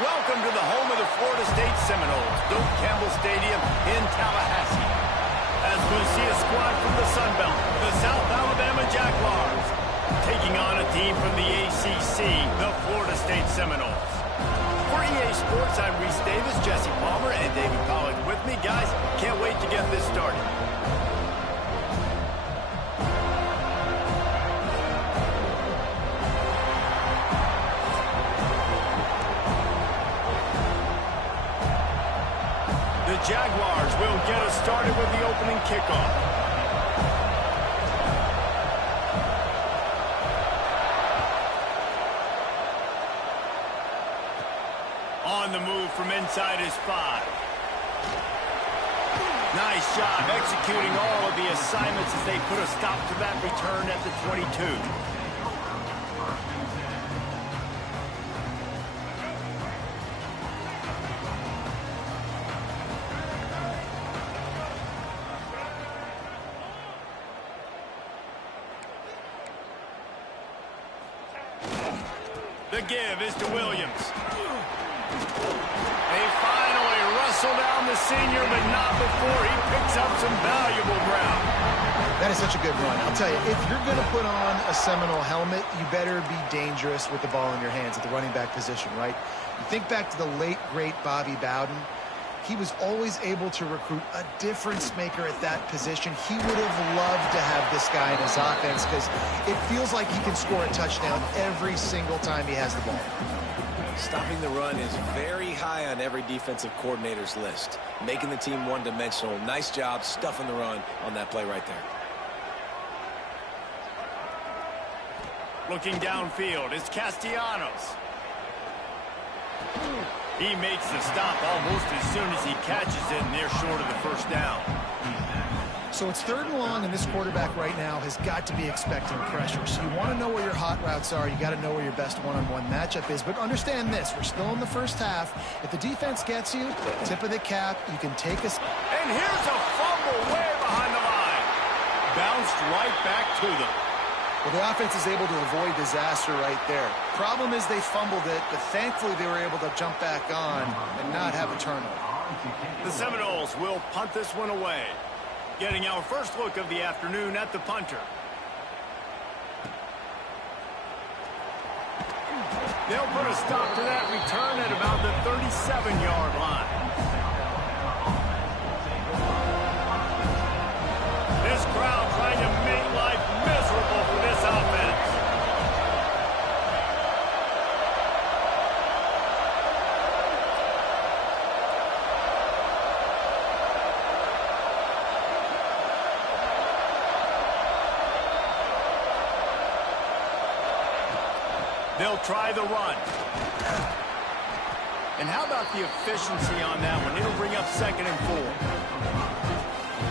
Welcome to the home of the Florida State Seminoles, Doak Campbell Stadium in Tallahassee. As we'll see a squad from the Sun Belt, the South Alabama Jaguars, taking on a team from the ACC, the Florida State Seminoles. For EA Sports, I'm Reese Davis, Jesse Palmer, and David Pollack with me. Guys, can't wait to get this started. The Jaguars will get us started with the opening kickoff. On the move from inside his 5. Nice job executing all of the assignments as they put a stop to that return at the 22. The give is to Williams. They finally wrestle down the senior, but not before he picks up some valuable ground. That is such a good run. I'll tell you, if you're going to put on a Seminole helmet, you better be dangerous with the ball in your hands at the running back position, right? You think back to the late, great Bobby Bowden. He was always able to recruit a difference maker at that position. He would have loved to have this guy in his offense because it feels like he can score a touchdown every single time he has the ball. Stopping the run is very high on every defensive coordinator's list. Making the team one-dimensional. Nice job stuffing the run on that play right there. Looking downfield, it's Castellanos. He makes the stop almost as soon as he catches it, and they're short of the first down. So it's 3rd and long, and this quarterback right now has got to be expecting pressure. So you want to know where your hot routes are. You got to know where your best one-on-one matchup is. But understand this, we're still in the first half. If the defense gets you, tip of the cap, you can take us. And here's a fumble way behind the line. Bounced right back to them. Well, the offense is able to avoid disaster right there. Problem is they fumbled it, but thankfully they were able to jump back on and not have a turnover. The Seminoles will punt this one away. Getting our first look of the afternoon at the punter. They'll put a stop to that return at about the 37-yard line. This crowd trying to make life miserable for this offense. They'll try the run. And how about the efficiency on that one? It'll bring up 2nd and 4.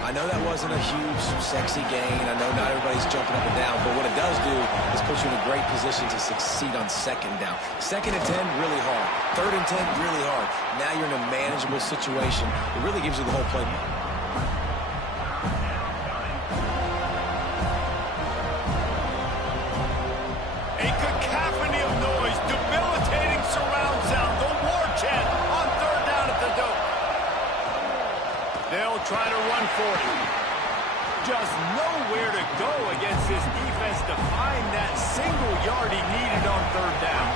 I know that wasn't a huge, sexy gain. I know not everybody's jumping up and down, but what it does do is put you in a great position to succeed on 2nd down. 2nd and 10, really hard. 3rd and 10, really hard. Now you're in a manageable situation. It really gives you the whole playbook. A cacophony of noise, debilitating surround sound, the war chant on 3rd down at the Doak. They'll try to run for it. Just nowhere to go against this defense to find that single yard he needed on 3rd down.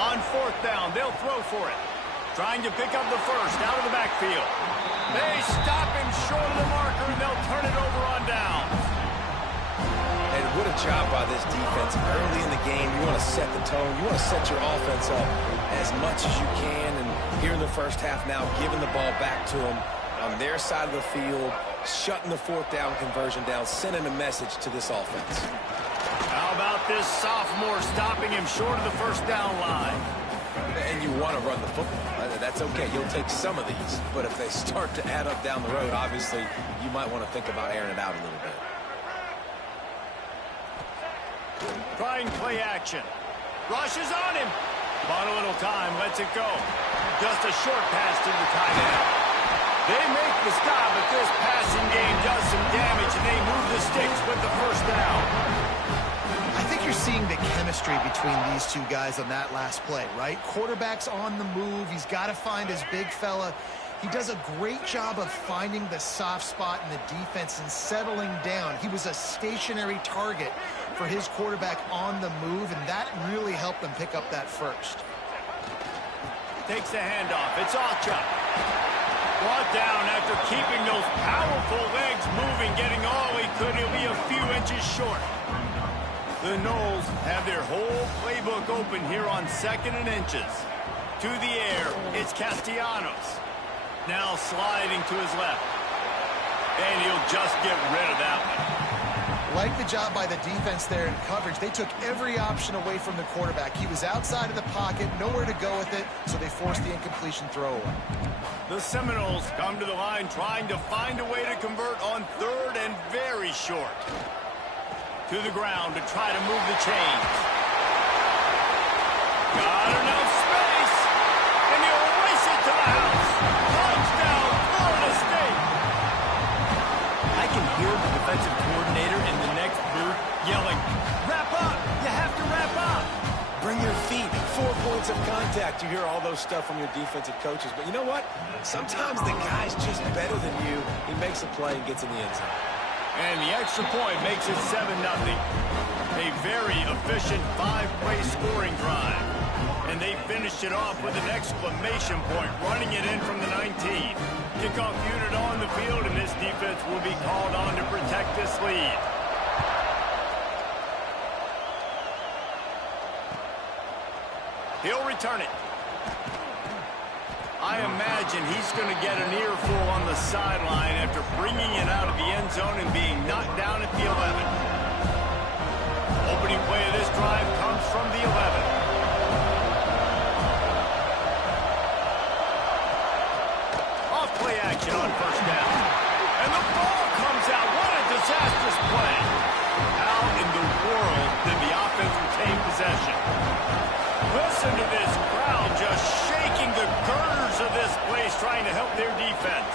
On 4th down, they'll throw for it. Trying to pick up the first out of the backfield. They stop him short of the marker, and they'll turn it over on downs. And what a job by this defense. Early in the game, you want to set the tone. You want to set your offense up as much as you can. And here in the first half now, giving the ball back to them on their side of the field, shutting the 4th down conversion down, sending a message to this offense. How about this sophomore stopping him short of the 1st down line? And you want to run the football. That's okay. You'll take some of these. But if they start to add up down the road, obviously, you might want to think about airing it out a little bit. Trying play action. Rushes on him. Bought a little time. Lets it go. Just a short pass to the tight end. They make the stop, but this passing game does some damage, and they move the sticks with the 1st down. I think you're seeing the chemistry between these two guys on that last play, right? Quarterback's on the move. He's got to find his big fella. He does a great job of finding the soft spot in the defense and settling down. He was a stationary target for his quarterback on the move, and that really helped them pick up that first. Takes the handoff. It's Alchuk. Brought down after keeping those powerful legs moving, getting all he could. He'll be a few inches short. The Noles have their whole playbook open here on 2nd and inches. To the air, it's Castellanos. Now sliding to his left. And he'll just get rid of that one. Like the job by the defense there in coverage. They took every option away from the quarterback. He was outside of the pocket, nowhere to go with it, so they forced the incompletion throwaway. The Seminoles come to the line trying to find a way to convert on 3rd and very short. To the ground to try to move the chains. Got enough space, and he'll race it to the house. Touchdown, Florida State. I can hear the defensive coordinator in the next booth yelling, "Wrap up! You have to wrap up!" Bring your feet. 4 points of contact. You hear all those stuff from your defensive coaches. But you know what? Sometimes the guy's just better than you. He makes a play and gets in the end zone. And the extra point makes it 7-0. A very efficient 5-play scoring drive. And they finished it off with an exclamation point, running it in from the 19. Kickoff unit on the field, and this defense will be called on to protect this lead. He'll return it. I imagine he's going to get an earful on the sideline after bringing it out of the end zone and being knocked down at the 11. Opening play of this drive comes from the 11. Off play action on 1st down. And the ball comes out. What a disastrous play. How in the world did the offense retain possession? Listen to this crowd just shaking the girders of this place trying to help their defense.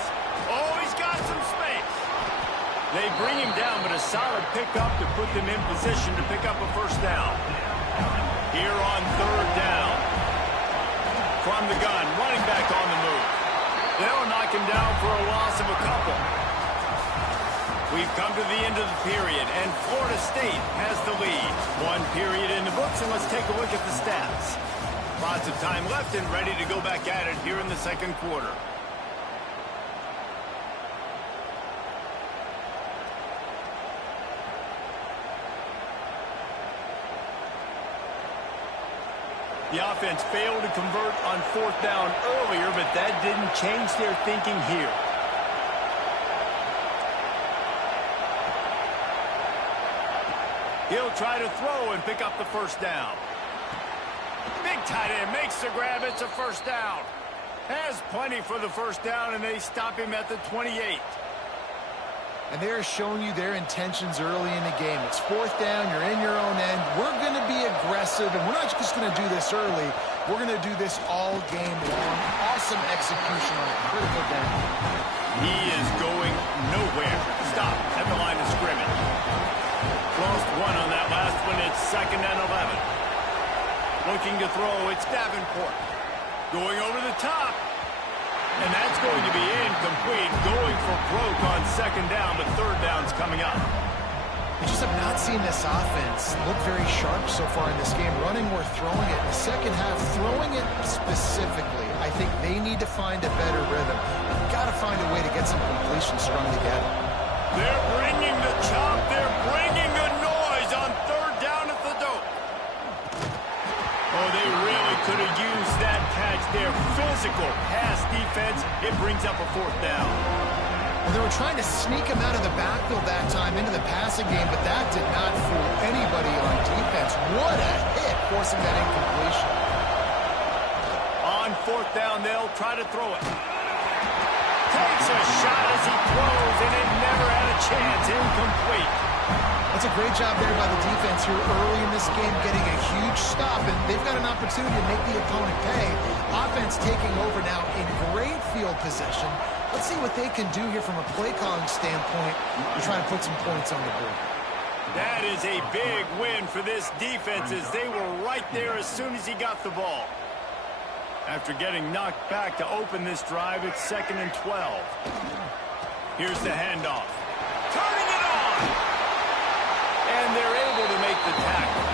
Oh, he's got some space. They bring him down, but a solid pickup to put them in position to pick up a 1st down. Here on 3rd down. From the gun, running back on the move. They'll knock him down for a loss of a couple. We've come to the end of the period, and Florida State has the lead. 1 period in the books, and let's take a look at the stats. Lots of time left and ready to go back at it here in the 2nd quarter. The offense failed to convert on 4th down earlier, but that didn't change their thinking here. He'll try to throw and pick up the 1st down. Big tight end makes the grab. It's a 1st down. Has plenty for the 1st down, and they stop him at the 28. And they're showing you their intentions early in the game. It's 4th down. You're in your own end. We're going to be aggressive, and we're not just going to do this early. We're going to do this all game long. Awesome execution on a critical down. He is going nowhere. Stop at the line of scrimmage. Lost 1 on that last one. It's 2nd and 11. Looking to throw. It's Davenport. Going over the top. And that's going to be incomplete. Going for broke on 2nd down, but 3rd down's coming up. We just have not seen this offense look very sharp so far in this game. Running or throwing it. In the 2nd half, throwing it specifically. I think they need to find a better rhythm. They've got to find a way to get some completions strung together. They're bringing the chop. They're bringing the noise on 3rd down at the dope. Oh, they really could have used that catch there. Physical pass defense. It brings up a 4th down. Well, they were trying to sneak him out of the backfield that time into the passing game, but that did not fool anybody on defense. What a hit, forcing that incompletion. On 4th down, they'll try to throw it. Takes a shot as he throws, and it never had a chance. Incomplete. That's a great job there by the defense here early in this game, getting a huge stop, and they've got an opportunity to make the opponent pay. Offense taking over now in great field possession. Let's see what they can do here from a play calling standpoint to try to put some points on the board. That is a big win for this defense as they were right there as soon as he got the ball. After getting knocked back to open this drive, it's 2nd and 12. Here's the handoff. Turning it on! And they're able to make the tackle.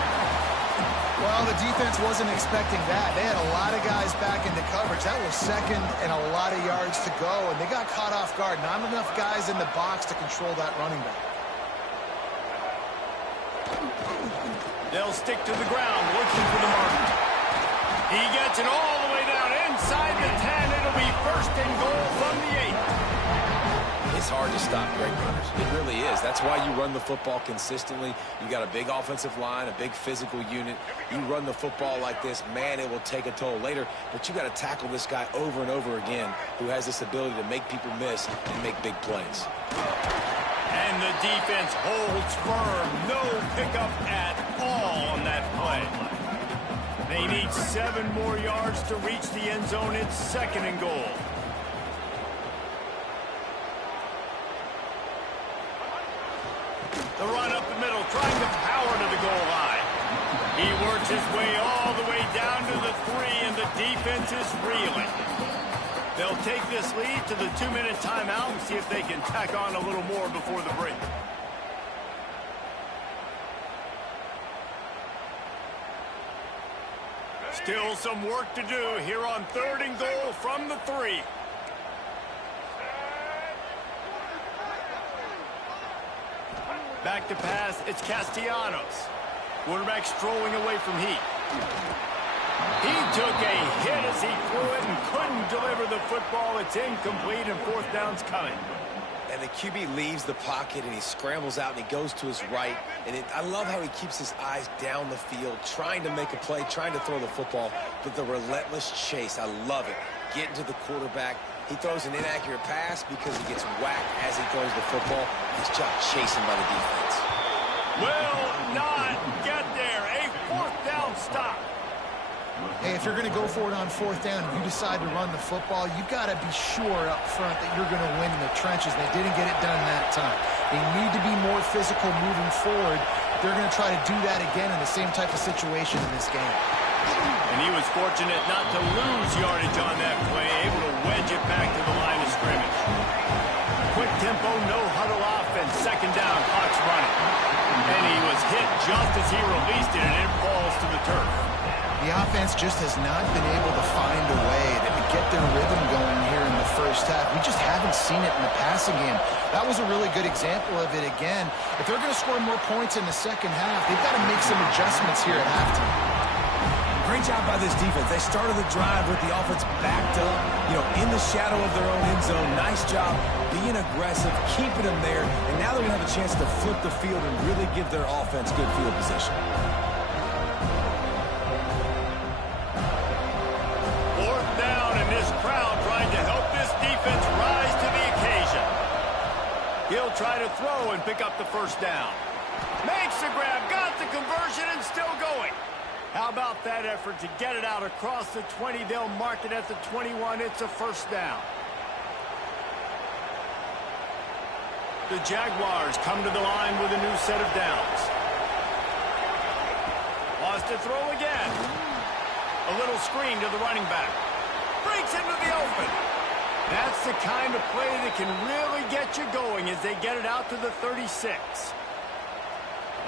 Well, the defense wasn't expecting that. They had a lot of guys back into coverage. That was 2nd and a lot of yards to go, and they got caught off guard. Not enough guys in the box to control that running back. They'll stick to the ground, looking for the mark. He gets it all the way down inside the 10. It'll be 1st and goal from the 8. It's hard to stop great runners. It really is. That's why you run the football consistently. You got a big offensive line, a big physical unit. You run the football like this, man, it will take a toll later. But you got to tackle this guy over and over again who has this ability to make people miss and make big plays. And the defense holds firm. No pickup at all on that play. They need 7 more yards to reach the end zone. It's 2nd and goal. The run up the middle, trying to power to the goal line. He works his way all the way down to the 3, and the defense is reeling. They'll take this lead to the 2-minute timeout and see if they can tack on a little more before the break. Still some work to do here on 3rd and goal from the 3. Back to pass, it's Castellanos. Quarterback strolling away from Heat. He took a hit as he threw it and couldn't deliver the football. It's incomplete and 4th down's coming. And the QB leaves the pocket and he scrambles out and he goes to his right. And I love how he keeps his eyes down the field, trying to make a play, trying to throw the football. But the relentless chase, I love it. Getting to the quarterback. He throws an inaccurate pass because he gets whacked as he throws the football. Nice job chasing by the defense. Will not get there. A 4th down stop. Hey, if you're going to go for it on 4th down and you decide to run the football, you've got to be sure up front that you're going to win in the trenches. They didn't get it done that time. They need to be more physical moving forward. They're going to try to do that again in the same type of situation in this game. And he was fortunate not to lose yardage on that play, able to wedge it back to the line of scrimmage. Quick tempo, no huddle offense, 2nd down, clock's running. And he was hit just as he released it, and it falls to the turf. The offense just has not been able to find a way to get their rhythm going here in the first half. We just haven't seen it in the passing game. That was a really good example of it again. If they're going to score more points in the second half, they've got to make some adjustments here at halftime. Great job by this defense. They started the drive with the offense backed up, in the shadow of their own end zone. Nice job being aggressive, keeping them there, and now they're going to have a chance to flip the field and really give their offense good field position. 4th down, and this crowd trying to help this defense rise to the occasion. He'll try to throw and pick up the 1st down. Makes the grab, got the conversion, and still going. How about that effort to get it out across the 20? They'll mark it at the 21. It's a 1st down. The Jaguars come to the line with a new set of downs. Wants to throw again. A little screen to the running back. Breaks into the open. That's the kind of play that can really get you going as they get it out to the 36.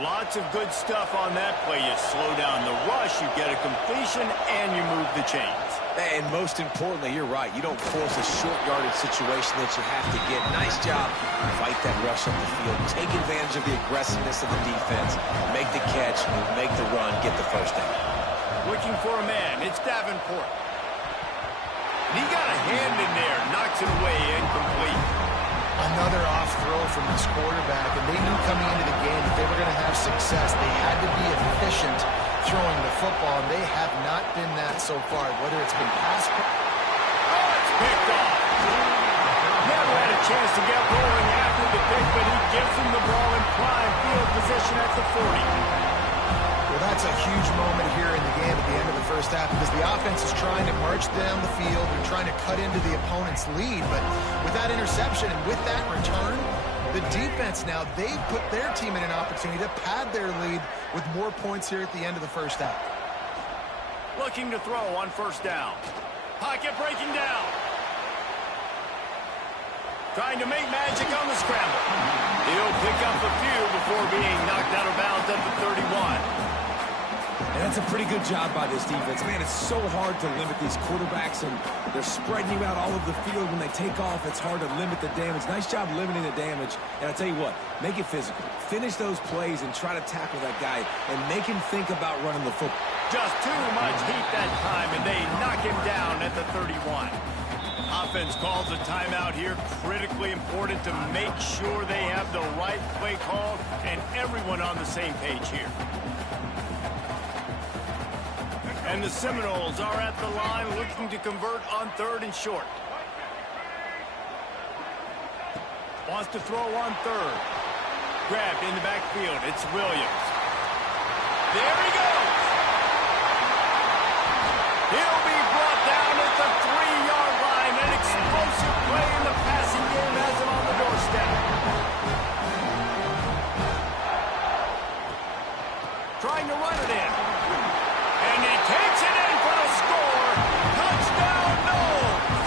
Lots of good stuff on that play. You slow down the rush, you get a completion, and you move the chains. And most importantly, you're right. You don't force a short yardage situation that you have to get. Nice job. Fight that rush up the field. Take advantage of the aggressiveness of the defense. Make the catch, make the run, get the 1st down. Looking for a man. It's Davenport. He got a hand in there. Knocks it away. Incomplete. Another off throw from this quarterback, and they knew coming into the game that they were going to have success. They had to be efficient throwing the football, and they have not been that so far, whether it's been pass. Oh, it's picked off. Never had a chance to get rolling after the pick, but he gives him the ball in prime field position at the 40. Well, that's a huge moment here in the game at the end of the first half because the offense is trying to march down the field. They're trying to cut into the opponent's lead. But with that interception and with that return, The defense now, they put their team in an opportunity to pad their lead with more points here at the end of the first half. Looking to throw on first down. Pocket breaking down. Trying to make magic on the scramble. He'll pick up a few before being knocked out of bounds at the 31. And that's a pretty good job by this defense. Man, it's so hard to limit these quarterbacks, and they're spreading you out all over the field. When they take off, it's hard to limit the damage. Nice job limiting the damage. And I'll tell you what, make it physical. Finish those plays and try to tackle that guy and make him think about running the football. Just too much heat that time, and they knock him down at the 31. Offense calls a timeout here. Critically important to make sure they have the right play call and everyone on the same page here. And the Seminoles are at the line looking to convert on 3rd and short. Wants to throw on 3rd. Grabbed in the backfield. It's Williams. There he goes. He'll be brought down at the 3-yard line. An explosive play in the passing game has him on the doorstep. Trying to run it in. And he takes it in for the score. Touchdown, Noles.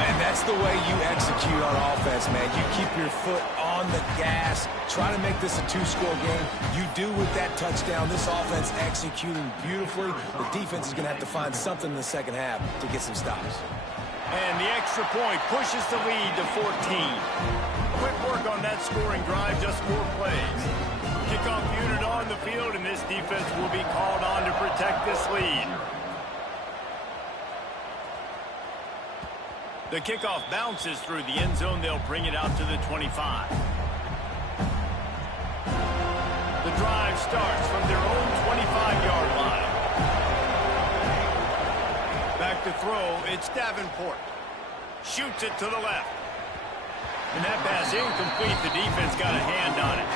Man, that's the way you execute on offense, man. You keep your foot on the gas. Try to make this a 2-score game. You do with that touchdown. This offense executing beautifully. The defense is going to have to find something in the second half to get some stops. And the extra point pushes the lead to 14. Quick work on that scoring drive, just 4 plays. Kickoff unit on the field, and this defense will be called on to protect this lead. The kickoff bounces through the end zone. They'll bring it out to the 25. The drive starts from their own 25-yard line. Back to throw, it's Davenport. Shoots it to the left. And that pass incomplete. The defense got a hand on it.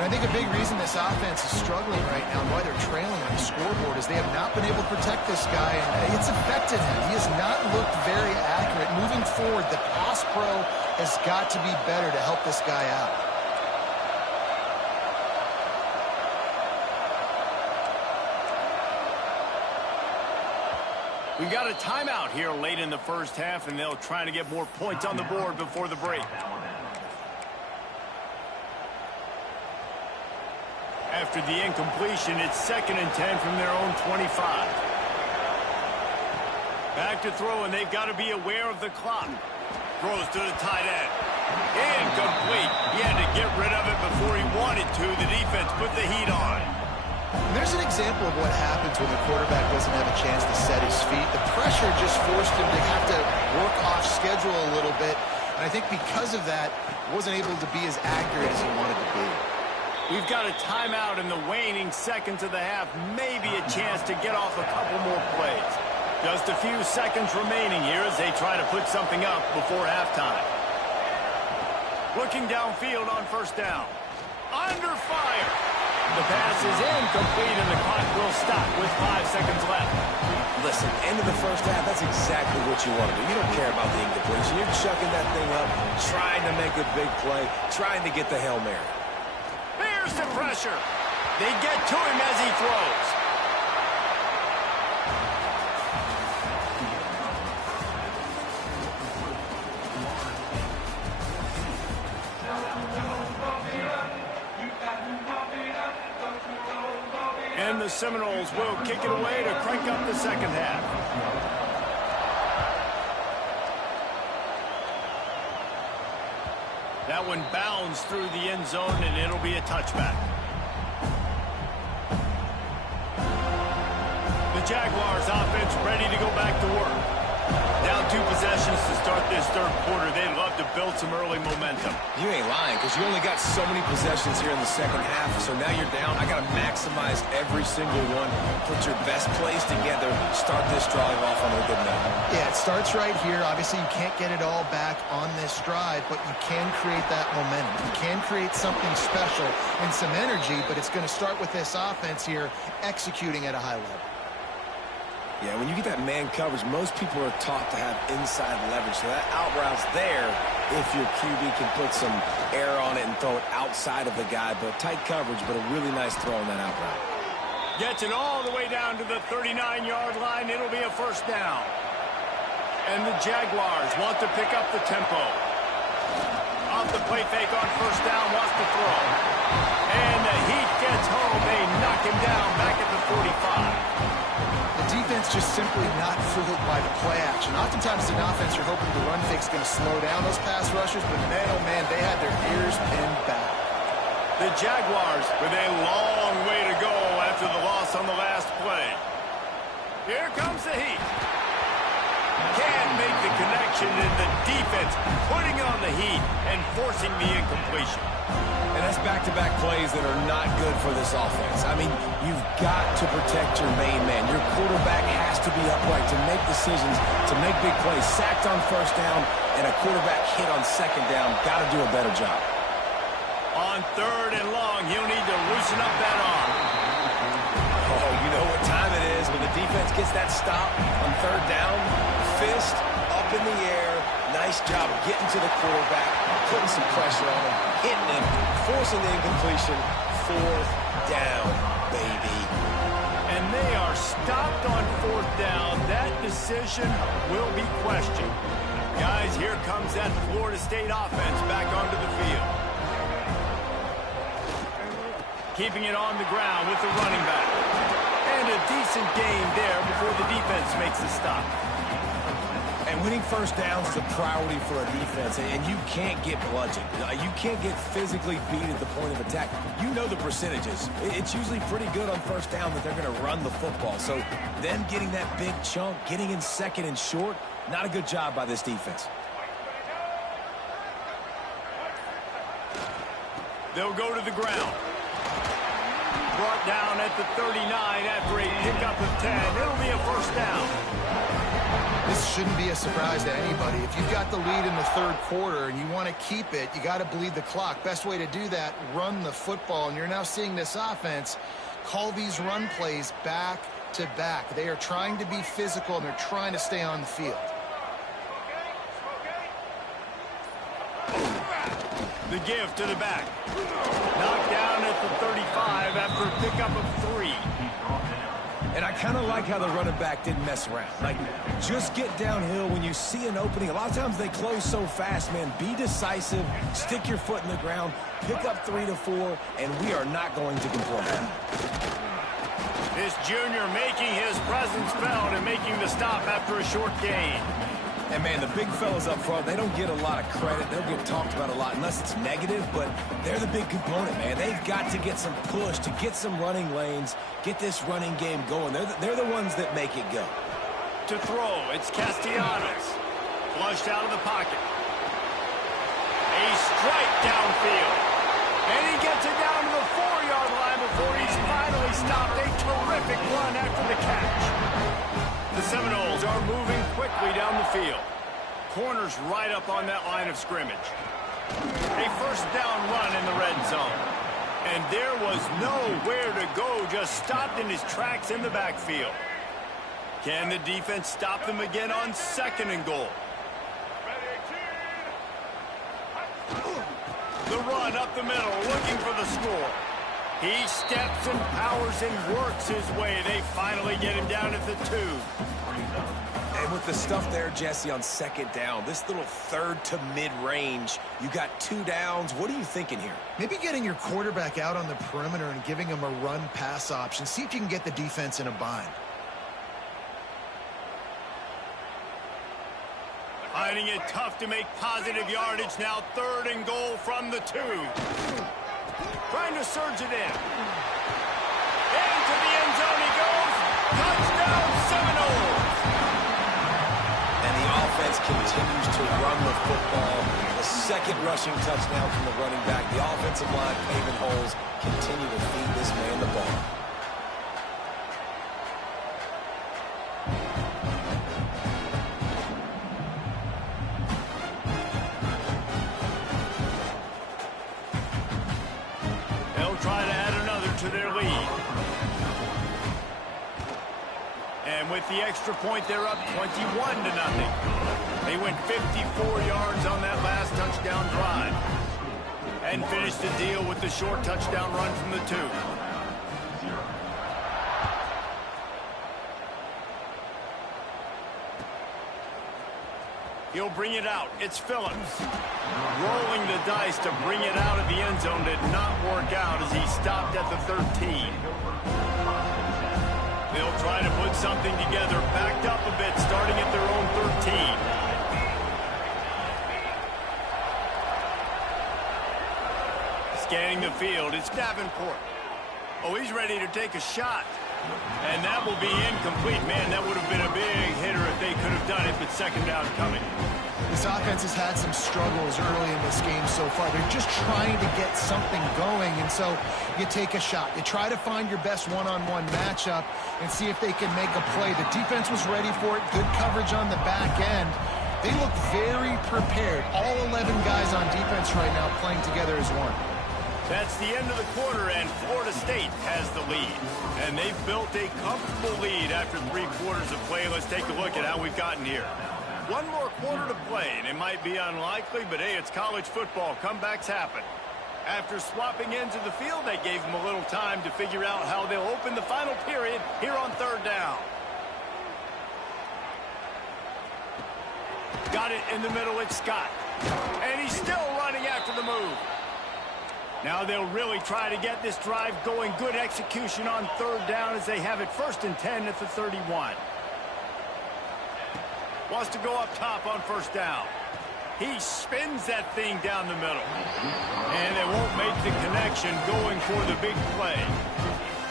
And I think a big reason this offense is struggling right now and why they're trailing on the scoreboard is they have not been able to protect this guy, and it's affected him. He has not looked very accurate. Moving forward, the pass pro has got to be better to help this guy out. We got a timeout here late in the first half, and they'll try to get more points on the board before the break. After the incompletion, it's 2nd and 10 from their own 25. Back to throw, and they've got to be aware of the clock. Throws to the tight end. Incomplete. He had to get rid of it before he wanted to. The defense put the heat on. And there's an example of what happens when the quarterback doesn't have a chance to set his feet. The pressure just forced him to have to work off schedule a little bit. And I think because of that, wasn't able to be as accurate as he wanted to be. We've got a timeout in the waning seconds of the half. Maybe a chance to get off a couple more plays. Just a few seconds remaining here as they try to put something up before halftime. Looking downfield on first down. Under fire. The pass is incomplete, and the clock will stop with 5 seconds left. Listen, end of the first half, that's exactly what you want to do. You don't care about the incompletion. You're chucking that thing up, trying to make a big play, trying to get the Hail Mary. Here's the pressure. They get to him as he throws. And the Seminoles will kick it away to crank up the second half. That one bounds through the end zone, and it'll be a touchback. The Jaguars offense ready to go back to work. Down 2 possessions to start this third quarter. They'd love to build some early momentum. You ain't lying, because you only got so many possessions here in the second half, so now you're down. I got to maximize every single one. Put your best plays together. Start this drive off on a good note. Yeah, it starts right here. Obviously, you can't get it all back on this drive, but you can create that momentum. You can create something special and some energy, but it's going to start with this offense here executing at a high level. Yeah, when you get that man coverage, most people are taught to have inside leverage. So that out route's there if your QB can put some air on it and throw it outside of the guy. But tight coverage, but a really nice throw on that out route. Gets it all the way down to the 39-yard line. It'll be a first down. And the Jaguars want to pick up the tempo. Off the play fake on first down, wants to throw. And the Heat gets home. They knock him down back at the 45. The defense just simply not fooled by the play action. Oftentimes in offense, you're hoping the run fake's going to slow down those pass rushers, but man, oh man, they had their ears pinned back. The Jaguars with a long way to go after the loss on the last play. Here comes the Heat. Can't make the connection, and the defense putting on the heat and forcing the incompletion. And that's back-to-back plays that are not good for this offense. I mean, you've got to protect your main man. Your quarterback has to be upright to make decisions, to make big plays. Sacked on first down and a quarterback hit on second down. Got to do a better job. On third and long, he'll need to loosen up that arm. Oh, you know what time it is when the defense gets that stop on third down. Fist up in the air. Nice job getting to the quarterback, putting some pressure on him, hitting him, forcing the incompletion. Fourth down, baby. And they are stopped on fourth down. That decision will be questioned. Guys, here comes that Florida State offense back onto the field. Keeping it on the ground with the running back. And a decent gain there before the defense makes the stop. And winning first downs is a priority for a defense, and you can't get bludgeoned. You can't get physically beat at the point of attack. You know the percentages. It's usually pretty good on first down that they're going to run the football. So then getting that big chunk, getting in second and short, not a good job by this defense. They'll go to the ground. Brought down at the 39 after a pickup of 10. It'll be a first down. This shouldn't be a surprise to anybody. If you've got the lead in the third quarter and you want to keep it, you got to bleed the clock. Best way to do that, run the football. And you're now seeing this offense call these run plays back to back. They are trying to be physical, and they're trying to stay on the field. The give to the back. Knocked down at the 35 after a pickup of 3. And I kind of like how the running back didn't mess around. Like, just get downhill when you see an opening. A lot of times they close so fast, man. Be decisive, stick your foot in the ground, pick up 3 to 4, and we are not going to complain. This junior making his presence felt and making the stop after a short gain. And, man, the big fellas up front, they don't get a lot of credit. They don't get talked about a lot unless it's negative, but they're the big component, man. They've got to get some push to get some running lanes, get this running game going. They're the ones that make it go. To throw, it's Castellanos. Flushed out of the pocket. A strike downfield. And he gets it down to the 4-yard line before he's finally stopped. A terrific run after the catch. The Seminoles are moving quickly down the field. Corners right up on that line of scrimmage. A first down run in the red zone. And there was nowhere to go, just stopped in his tracks in the backfield. Can the defense stop them again on second and goal? The run up the middle, looking for the score. He steps and powers and works his way. They finally get him down at the 2. And with the stuff there, Jesse, on second down, this little third to mid-range, you got 2 downs. What are you thinking here? Maybe getting your quarterback out on the perimeter and giving him a run-pass option. See if you can get the defense in a bind. Finding it tough to make positive yardage now. 3rd and goal from the 2. Trying to surge it in. Into the end zone he goes. Touchdown Seminoles. And the offense continues to run the football. The second rushing touchdown from the running back. The offensive line paving holes. Continue to feed this man the ball. Try to add another to their lead. And And with the extra point, they're up 21-0. They went 54 yards on that last touchdown drive. And finished the deal with the short touchdown run from the 2. He'll bring it out. It's Phillips. Rolling the dice to bring it out of the end zone did not work out as he stopped at the 13. They'll try to put something together, backed up a bit, starting at their own 13. Scanning the field, it's Davenport. Oh, he's ready to take a shot. And that will be incomplete. Man, that would have been a big hitter if they could have done it, but second down coming. This offense has had some struggles early in this game so far. They're just trying to get something going, and so you take a shot. You try to find your best one-on-one matchup and see if they can make a play. The defense was ready for it. Good coverage on the back end. They look very prepared. All 11 guys on defense right now playing together as one. That's the end of the quarter, and Florida State has the lead. And they've built a comfortable lead after 3 quarters of play. Let's take a look at how we've gotten here. One more quarter to play, and it might be unlikely, but hey, it's college football. Comebacks happen. After swapping ends of the field, they gave them a little time to figure out how they'll open the final period here on 3rd down. Got it in the middle, it's Scott. And he's still running after the move. Now they'll really try to get this drive going. Good execution on 3rd down as they have it 1st and 10 at the 31. Wants to go up top on 1st down. He spins that thing down the middle. And they won't make the connection going for the big play.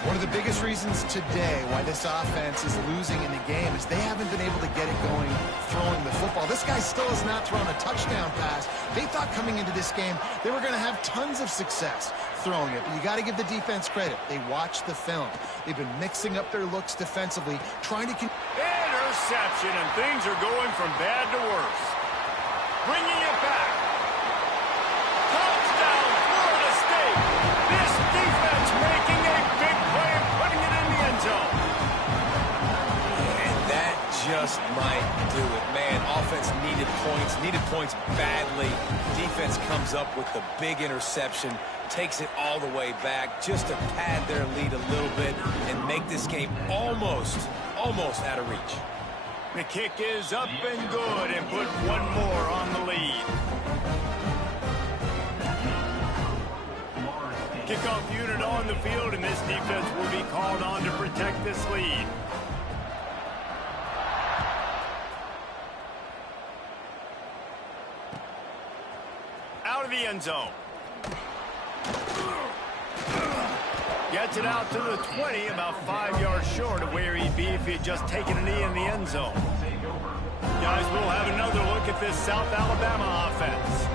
One of the biggest reasons today why this offense is losing in the game is they haven't been able to get it going throwing the football. This guy still has not thrown a touchdown pass. They thought coming into this game they were going to have tons of success throwing it, but you got to give the defense credit. They watched the film. They've been mixing up their looks defensively, trying to... Interception, and things are going from bad to worse. Bringing it back. Touchdown, Florida State. This defense making a big play and putting it in the end zone. And that just might do it. Man, offense needed points badly. Defense comes up with the big interception, takes it all the way back just to pad their lead a little bit and make this game almost out of reach. The kick is up and good and put one more on the lead. Kickoff unit on the field, and this defense will be called on to protect this lead. Out of the end zone. Gets it out to the 20, about 5 yards short of where he'd be if he had just taken a knee in the end zone. Guys, we'll have another look at this South Alabama offense.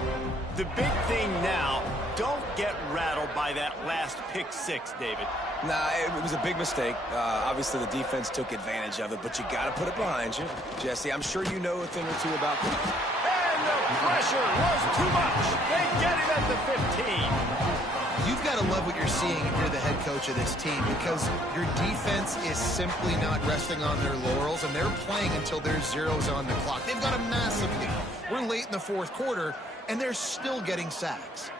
The big thing now, don't get rattled by that last pick 6, David. Nah, it was a big mistake. Obviously, the defense took advantage of it, but you got to put it behind you. Jesse, I'm sure you know a thing or two about them. And the pressure was too much. They get him at the 15. You've got to love what you're seeing if you're the head coach of this team, because your defense is simply not resting on their laurels, and they're playing until there's zeros on the clock. They've got a massive lead. We're late in the 4th quarter, and they're still getting sacks.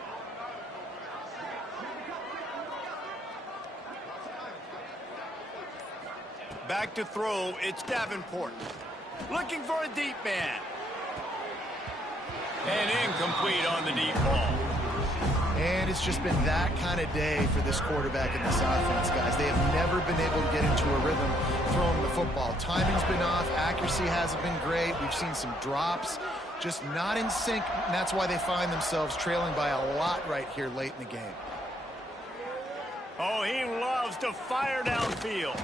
Back to throw, it's Davenport. Looking for a deep man. And incomplete on the deep ball. And it's just been that kind of day for this quarterback and this offense, guys. They have never been able to get into a rhythm throwing the football. Timing's been off. Accuracy hasn't been great. We've seen some drops, just not in sync. And that's why they find themselves trailing by a lot right here late in the game. Oh, he loves to fire downfield.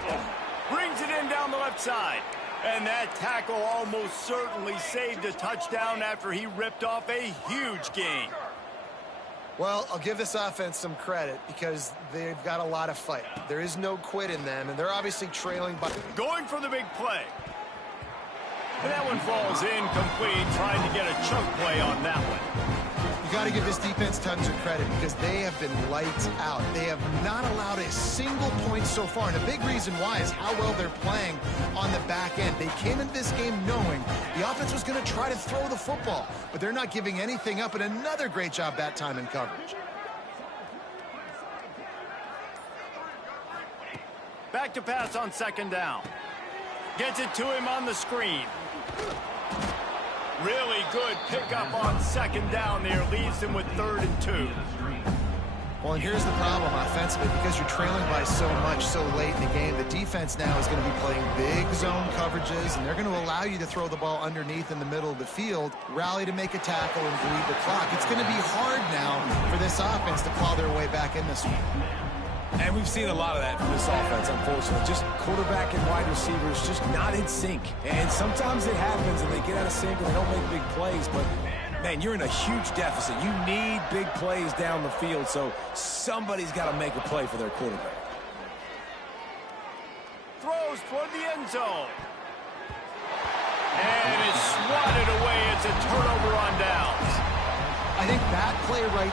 Brings it in down the left side. And that tackle almost certainly saved a touchdown after he ripped off a huge gain. Well, I'll give this offense some credit because they've got a lot of fight. There is no quit in them, and they're obviously trailing by... Going for the big play. And that one falls incomplete, trying to get a chunk play on that one. You got to give this defense tons of credit because they have been lights out. They have not allowed a single point so far, and a big reason why is how well they're playing on the back end. They came into this game knowing the offense was going to try to throw the football, but they're not giving anything up, and another great job that time in coverage. Back to pass on second down. Gets it to him on the screen. Really good pickup on second down there. Leaves him with 3rd and 2. Well, and here's the problem offensively. Because you're trailing by so much so late in the game, the defense now is going to be playing big zone coverages, and they're going to allow you to throw the ball underneath in the middle of the field, rally to make a tackle, and bleed the clock. It's going to be hard now for this offense to claw their way back in this one. And we've seen a lot of that from this offense, unfortunately. Just quarterback and wide receivers just not in sync. And sometimes it happens and they get out of sync and they don't make big plays. But, man, you're in a huge deficit. You need big plays down the field, so somebody's got to make a play for their quarterback. Throws toward the end zone. And it's swatted away. It's a turnover on downs. I think that play right